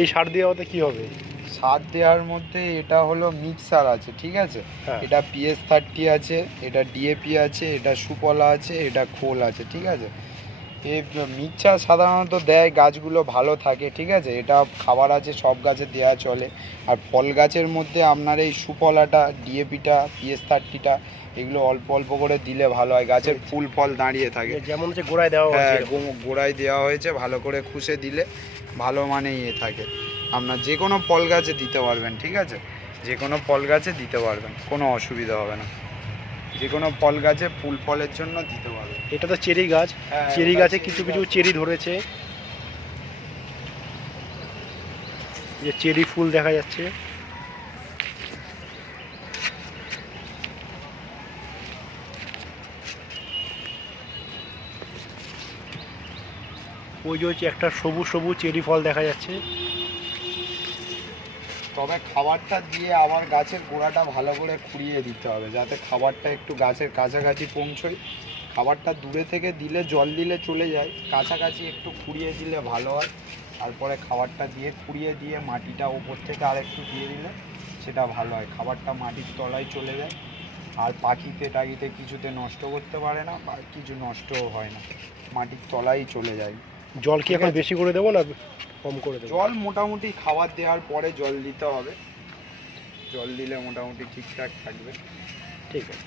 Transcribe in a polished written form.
এই সার দেওয়াতে কি হবে? সার দেওয়ার মধ্যে এটা হলো মিক্সার আছে, ঠিক আছে। এটা PS30 আছে, এটা ডিএপি আছে, এটা সুফলা আছে, এটা খোল আছে, ঠিক আছে। এই মিক্সার সাধারণত দেয় গাছগুলো ভালো থাকে, ঠিক আছে। এটা খাবার আছে, সব গাছে দেওয়া চলে। আর ফল গাছের মধ্যে আপনার এই সুফলাটা, ডিএপিটা, PS30টা এগুলো অল্প অল্প করে দিলে ভালো হয়, গাছের ফুল ফল দাঁড়িয়ে থাকে। যেমন হচ্ছে গোড়ায় দেওয়া হয়েছে, গোড়ায় দেওয়া হয়েছে, ভালো করে খুশে দিলে ভালো মানে থাকে। আপনার যে কোনো ফল গাছে দিতে পারবেন, ঠিক আছে, যে কোনো ফল গাছে দিতে পারবেন, কোনো অসুবিধা হবে না। যে কোনো ফল গাছে ফুল ফলের জন্য দিতে পারবেন। এটা তো চেরি গাছ, চেরি গাছে কিছু কিছু চেরি ধরেছে, যে চেরি ফুল দেখা যাচ্ছে। ওই যে হচ্ছে একটা সবুজ সবুজ চেরি ফল দেখা যাচ্ছে। তবে খাবারটা দিয়ে আবার গাছের গোড়াটা ভালো করে খুঁড়িয়ে দিতে হবে, যাতে খাবারটা একটু গাছের কাছাকাছি পৌঁছয়। খাবারটা দূরে থেকে দিলে, জল দিলে চলে যায়, কাছাকাছি একটু খুঁড়িয়ে দিলে ভালো হয়। তারপরে খাবারটা দিয়ে খুঁড়িয়ে দিয়ে মাটিটা ওপর থেকে আর একটু দিয়ে দিলে সেটা ভালো হয়, খাবারটা মাটির তলায় চলে যায়। আর পাখিতে টাকিতে কিছুতে নষ্ট করতে পারে না, বা কিছু নষ্টও হয় না, মাটির তলায় চলে যায়। জল কি এখন বেশি করে দেবো না কম করে দেবো? জল মোটামুটি খাবার দেওয়ার পরে জল দিতে হবে, জল দিলে মোটামুটি ঠিকঠাক থাকবে। ঠিক আছে।